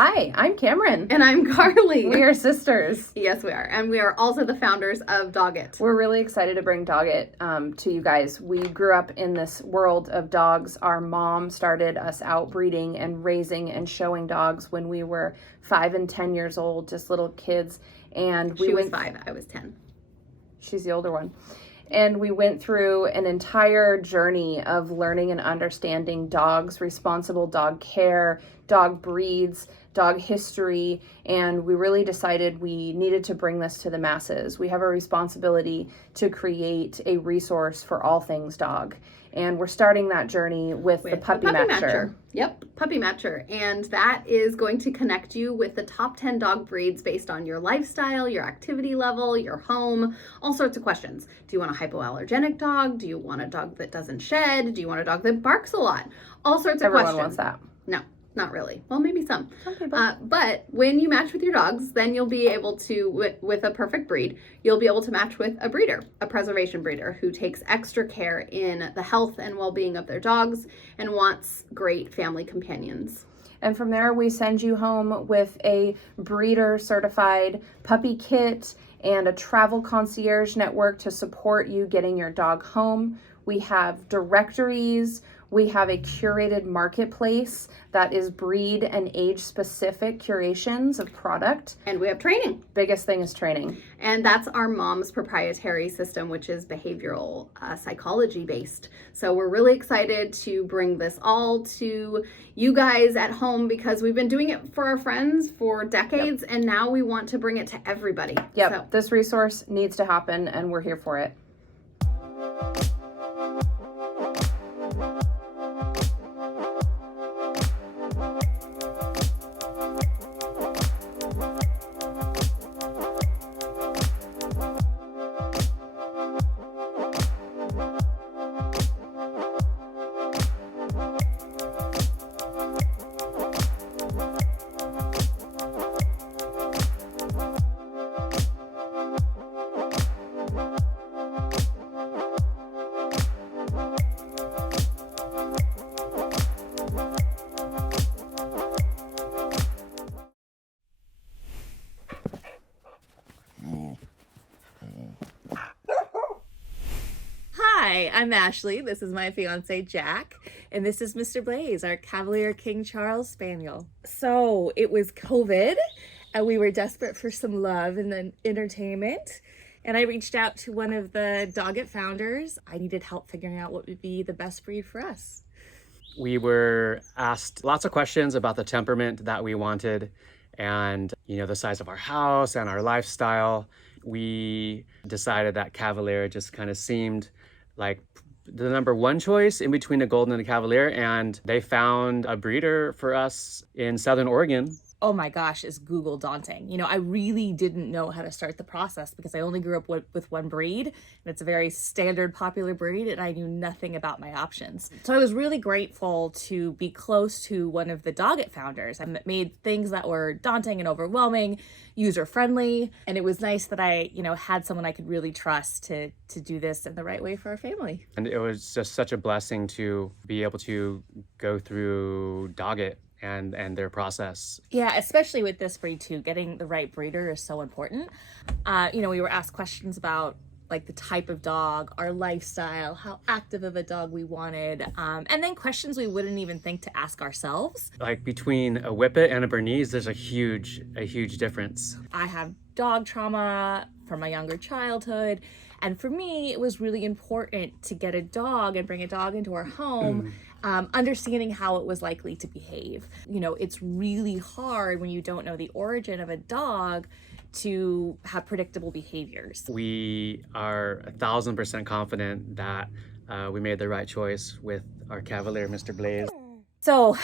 Hi, I'm Cameron. And I'm Carly. We are sisters. Yes, we are. And we are also the founders of DOGG. We're really excited to bring DOGG to you guys. We grew up in this world of dogs. Our mom started us out breeding and raising and showing dogs when we were 5 and 10 years old, just little kids. And She was 5, I was 10. She's the older one. And we went through an entire journey of learning and understanding dogs, responsible dog care, dog breeds, dog history, and we really decided we needed to bring this to the masses. We have a responsibility to create a resource for all things dog. And we're starting that journey with the Puppy Matcher. Yep, Puppy Matcher. And that is going to connect you with the top 10 dog breeds based on your lifestyle, your activity level, your home, all sorts of questions. Do you want a hypoallergenic dog? Do you want a dog that doesn't shed? Do you want a dog that barks a lot? All sorts of questions. Everyone wants that. No. Not really. Well, maybe some. Some people. But when you match with your dogs, then you'll be able to, with a perfect breed, you'll be able to match with a breeder, a preservation breeder who takes extra care in the health and well-being of their dogs and wants great family companions. And from there, we send you home with a breeder certified puppy kit and a travel concierge network to support you getting your dog home. We have directories. We have a curated marketplace that is breed and age specific curations of product. And we have training. Biggest thing is training. And that's our mom's proprietary system, which is behavioral psychology based. So we're really excited to bring this all to you guys at home because we've been doing it for our friends for decades. And now we want to bring it to everybody. Yep, So this resource needs to happen and we're here for it. Hi, I'm Ashley. This is my fiance, Jack. And this is Mr. Blaze, our Cavalier King Charles Spaniel. So it was COVID and we were desperate for some love and then entertainment. And I reached out to one of the DOGG founders. I needed help figuring out what would be the best breed for us. We were asked lots of questions about the temperament that we wanted and, the size of our house and our lifestyle. We decided that Cavalier just kind of seemed like the number one choice in between a Golden and a Cavalier, and they found a breeder for us in Southern Oregon. Oh my gosh, is Google daunting. I really didn't know how to start the process because I only grew up with one breed, and it's a very standard popular breed, and I knew nothing about my options. So I was really grateful to be close to one of the DOGG founders. I made things that were daunting and overwhelming, user-friendly, and it was nice that I, had someone I could really trust to do this in the right way for our family. And it was just such a blessing to be able to go through DOGG and their process. Yeah, especially with this breed too, getting the right breeder is so important. We were asked questions about like the type of dog, our lifestyle, how active of a dog we wanted, and then questions we wouldn't even think to ask ourselves. Like between a Whippet and a Bernese, there's a huge difference. I have dog trauma from my younger childhood, and for me, it was really important to get a dog and bring a dog into our home. Understanding how it was likely to behave. It's really hard when you don't know the origin of a dog to have predictable behaviors. We are 1,000% confident that we made the right choice with our Cavalier, Mr. Blaze. So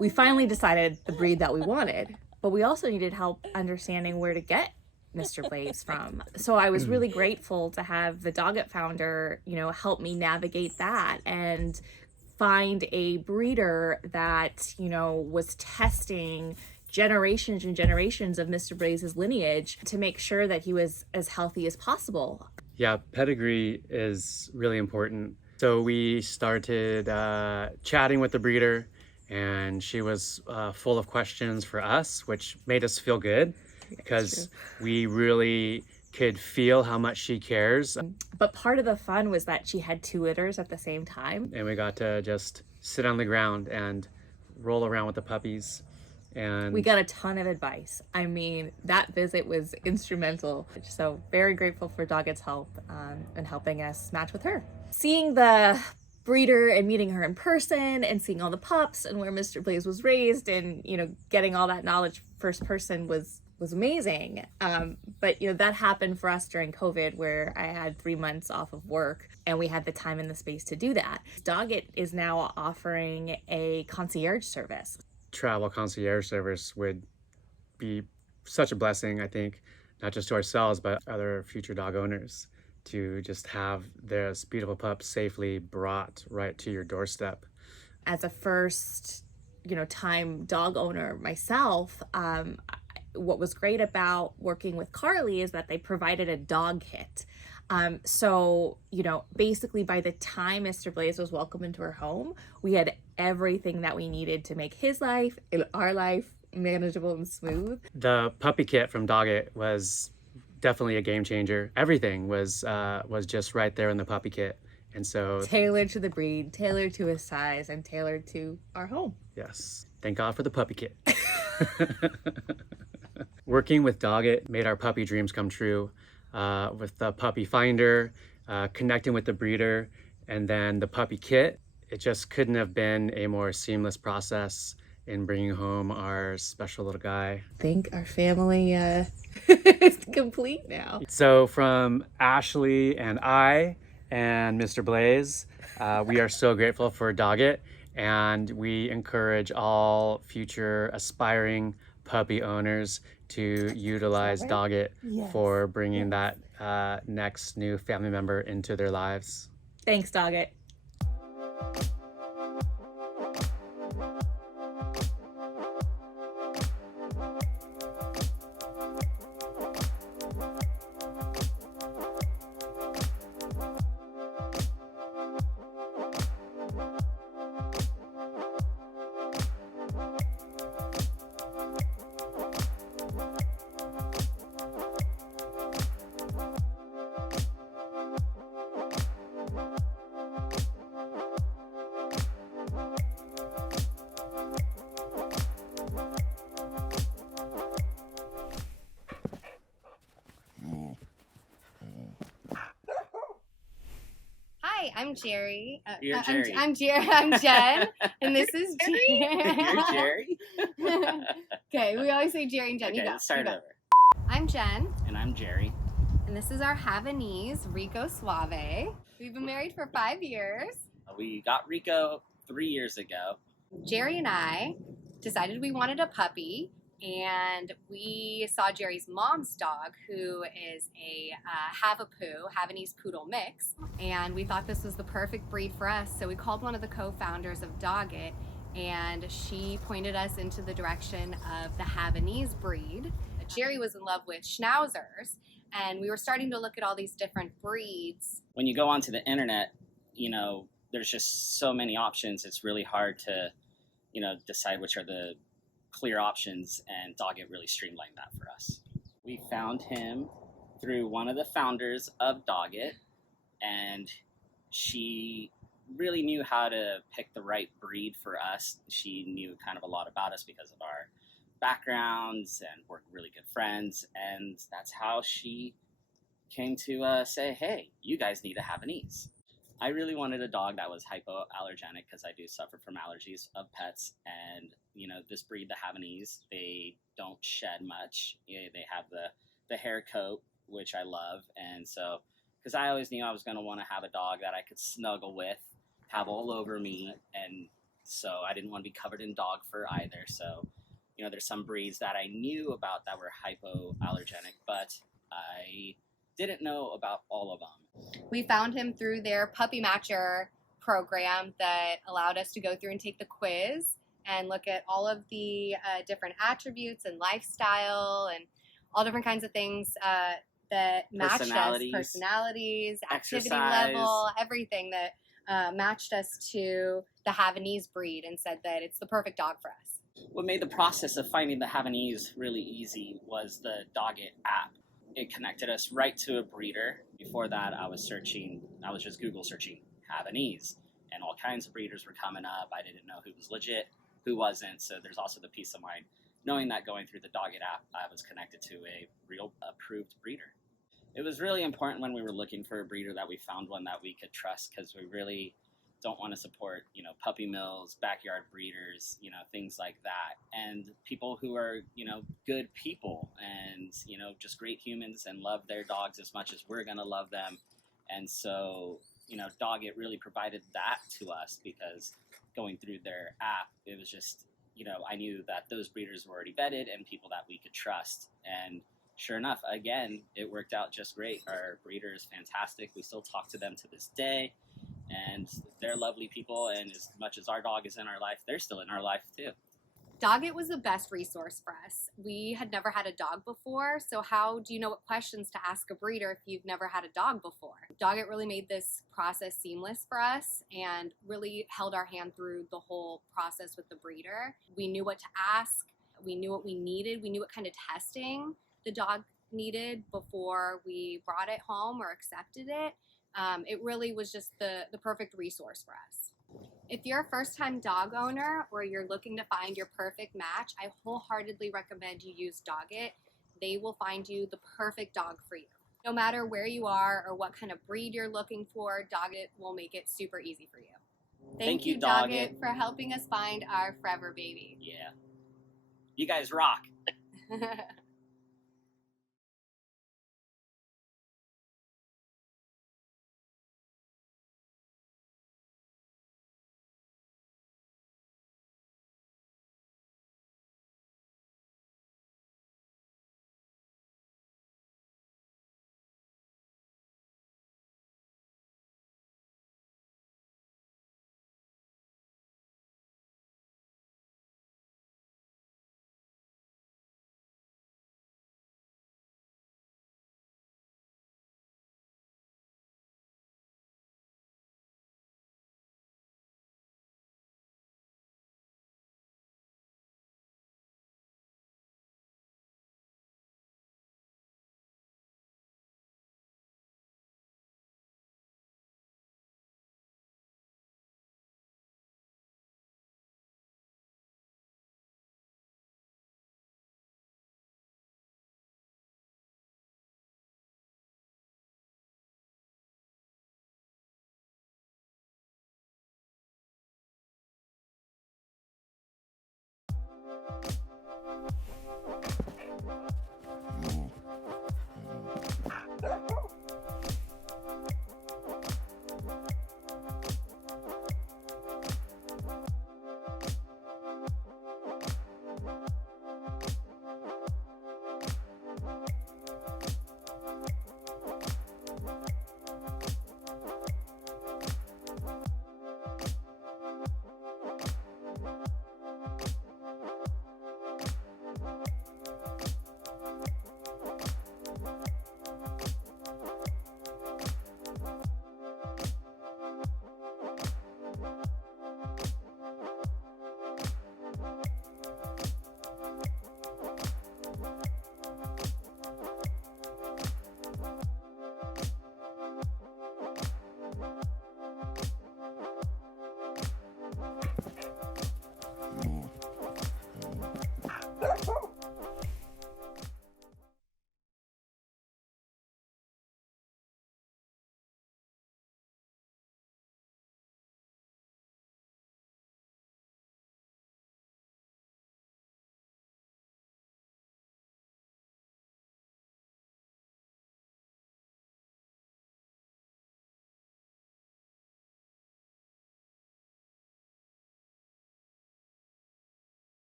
we finally decided the breed that we wanted, but we also needed help understanding where to get Mr. Blaze from. So I was really grateful to have the DOGG founder, help me navigate that and find a breeder that, was testing generations and generations of Mr. Blaze's lineage to make sure that he was as healthy as possible. Yeah, pedigree is really important. So we started chatting with the breeder and she was full of questions for us, which made us feel good because we really could feel how much she cares. But part of the fun was that she had 2 litters at the same time. And we got to just sit on the ground and roll around with the puppies. And we got a ton of advice. I mean, that visit was instrumental. So very grateful for DOGG's help in helping us match with her. Seeing the breeder and meeting her in person and seeing all the pups and where Mr. Blaze was raised and, you know, getting all that knowledge first person was amazing. But, you know, that happened for us during COVID, where I had 3 months off of work and we had the time and the space to do that. DOGG is now offering a concierge service. Travel concierge service would be such a blessing, I think, not just to ourselves, but other future dog owners, to just have their beautiful pups safely brought right to your doorstep. As a first, you know, time dog owner myself, what was great about working with Carly is that they provided a dog kit. So, you know, basically by the time Mr. Blaze was welcome into our home, we had everything that we needed to make his life and our life manageable and smooth. The puppy kit from DOGG was definitely a game changer. Everything was just right there in the puppy kit. And so tailored to the breed, tailored to his size, and tailored to our home. Yes. Thank God for the puppy kit. Working with DOGG made our puppy dreams come true. With the puppy finder, connecting with the breeder, and then the puppy kit. It just couldn't have been a more seamless process in bringing home our special little guy. I think our family is complete now. So from Ashley and I and Mr. Blaze, we are so grateful for DOGG, and we encourage all future aspiring puppy owners to utilize DOGG for bringing that next new family member into their lives. Thanks, DOGG. Hi, I'm Jerry. You're Jerry. I'm Jen, and this is Jerry. You're Jerry? Okay, we always say Jerry and Jen. Okay, You go. let's start you go. over. I'm Jen, And I'm Jerry. and this is our Havanese Rico Suave. We've been married for 5 years. We got Rico 3 years ago. Jerry and I decided we wanted a puppy, and we saw Jerry's mom's dog, who is a Havanese Poodle mix, and we thought this was the perfect breed for us. So we called one of the co-founders of DOGG, and she pointed us into the direction of the Havanese breed. Jerry was in love with Schnauzers, and we were starting to look at all these different breeds. When you go onto the internet, you know, there's just so many options. It's really hard to, you know, decide which are the clear options, and DOGG really streamlined that for us. We found him through one of the founders of DOGG, and she really knew how to pick the right breed for us. She knew kind of a lot about us because of our backgrounds, and we're really good friends, and that's how she came to say, hey, you guys need a Havanese. I really wanted a dog that was hypoallergenic because I do suffer from allergies of pets, and you know, this breed, the Havanese, they don't shed much. They have the hair coat, which I love, and so because I always knew I was going to want to have a dog that I could snuggle with, have all over me, and so I didn't want to be covered in dog fur either. So, you know, there's some breeds that I knew about that were hypoallergenic, but I didn't know about all of them. We found him through their puppy matcher program that allowed us to go through and take the quiz and look at all of the different attributes and lifestyle and all different kinds of things that matched us, personalities, activity exercise. level, everything that matched us to the Havanese breed and said that it's the perfect dog for us. What made the process of finding the Havanese really easy was the DOGG app. It connected us right to a breeder. Before that, I was just Google searching Havanese, and all kinds of breeders were coming up. I didn't know who was legit, who wasn't, so there's also the peace of mind knowing that going through the DOGG app, I was connected to a real approved breeder. It was really important when we were looking for a breeder that we found one that we could trust, because we really don't want to support, puppy mills, backyard breeders, things like that. And people who are, good people and, just great humans and love their dogs as much as we're going to love them. And so, DOGG, it really provided that to us, because going through their app, it was just, I knew that those breeders were already vetted and people that we could trust. And sure enough, again, it worked out just great. Our breeder is fantastic. We still talk to them to this day, and they're lovely people. And as much as our dog is in our life, they're still in our life too. DOGG was the best resource for us. We had never had a dog before, so how do you know what questions to ask a breeder if you've never had a dog before? DOGG really made this process seamless for us and really held our hand through the whole process with the breeder. We knew what to ask, we knew what we needed, we knew what kind of testing the dog needed before we brought it home or accepted it. It really was just the perfect resource for us. If you're a first-time dog owner or you're looking to find your perfect match, I wholeheartedly recommend you use DOGG. They will find you the perfect dog for you. No matter where you are or what kind of breed you're looking for, DOGG will make it super easy for you. Thank you, DOGG, for helping us find our forever baby. Yeah. You guys rock.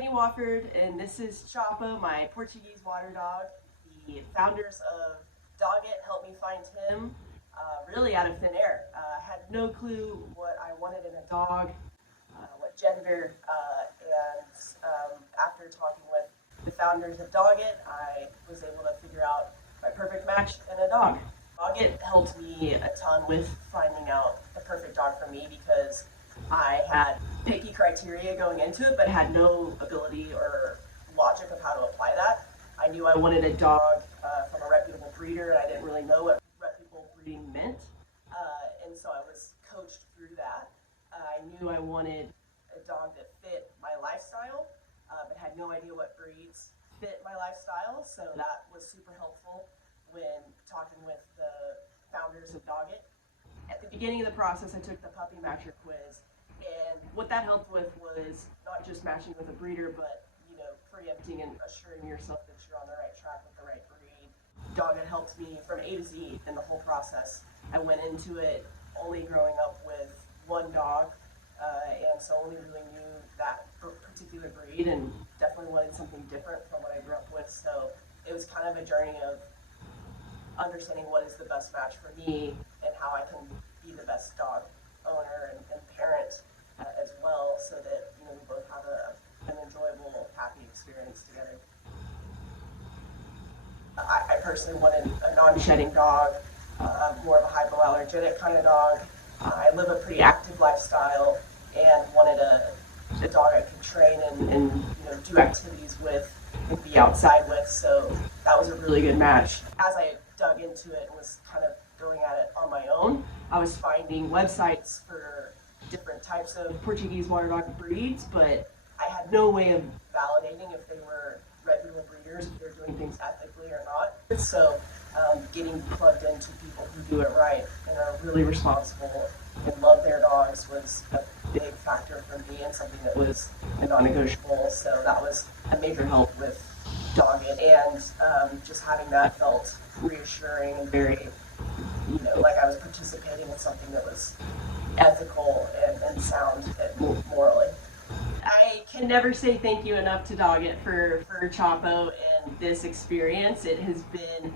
Stephanie Wofford, and this is Chapo, my Portuguese water dog. The founders of DOGG helped me find him really out of thin air. I had no clue what I wanted in a dog, what gender, and after talking with the founders of DOGG, I was able to figure out my perfect match in a dog. DOGG helped me a ton with finding out the perfect dog for me because I had picky criteria going into it, but had no ability or logic of how to apply that. I knew I wanted a dog from a reputable breeder, and I didn't really know what reputable breeding meant. And so I was coached through that. I knew I wanted a dog that fit my lifestyle, but had no idea what breeds fit my lifestyle. So that was super helpful when talking with the founders of DOGG. At the beginning of the process, I took the puppy matcher quiz, and what that helped with was not just matching with a breeder, but preempting and assuring yourself that you're on the right track with the right breed. DOGG helped me from A to Z in the whole process. I went into it only growing up with one dog, and so only really knew that particular breed, and definitely wanted something different from what I grew up with. So it was kind of a journey of understanding what is the best match for me and how I can be the best dog owner and parent as well, so that we both have an enjoyable, happy experience together. I personally wanted a non-shedding dog, more of a hypoallergenic kind of dog. I live a pretty active lifestyle and wanted a dog I could train and do activities with and be outside with. So that was a really good match. As I dug into it and was kind of going at it on my own, I was finding websites for different types of Portuguese water dog breeds, but I had no way of validating if they were reputable breeders, if they're doing things ethically or not. So getting plugged into people who do it right and are really responsible and love their dogs was a big factor for me and something that was a non-negotiable. So that was a major help with DOGG, and just having that felt reassuring and very, like I was participating in something that was ethical and sound and morally. I can never say thank you enough to DOGG for Chapo and this experience. It has been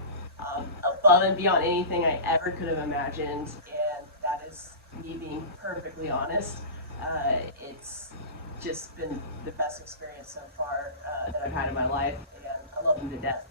above and beyond anything I ever could have imagined, and that is me being perfectly honest. It's just been the best experience so far that I've had in my life, and I love them to death.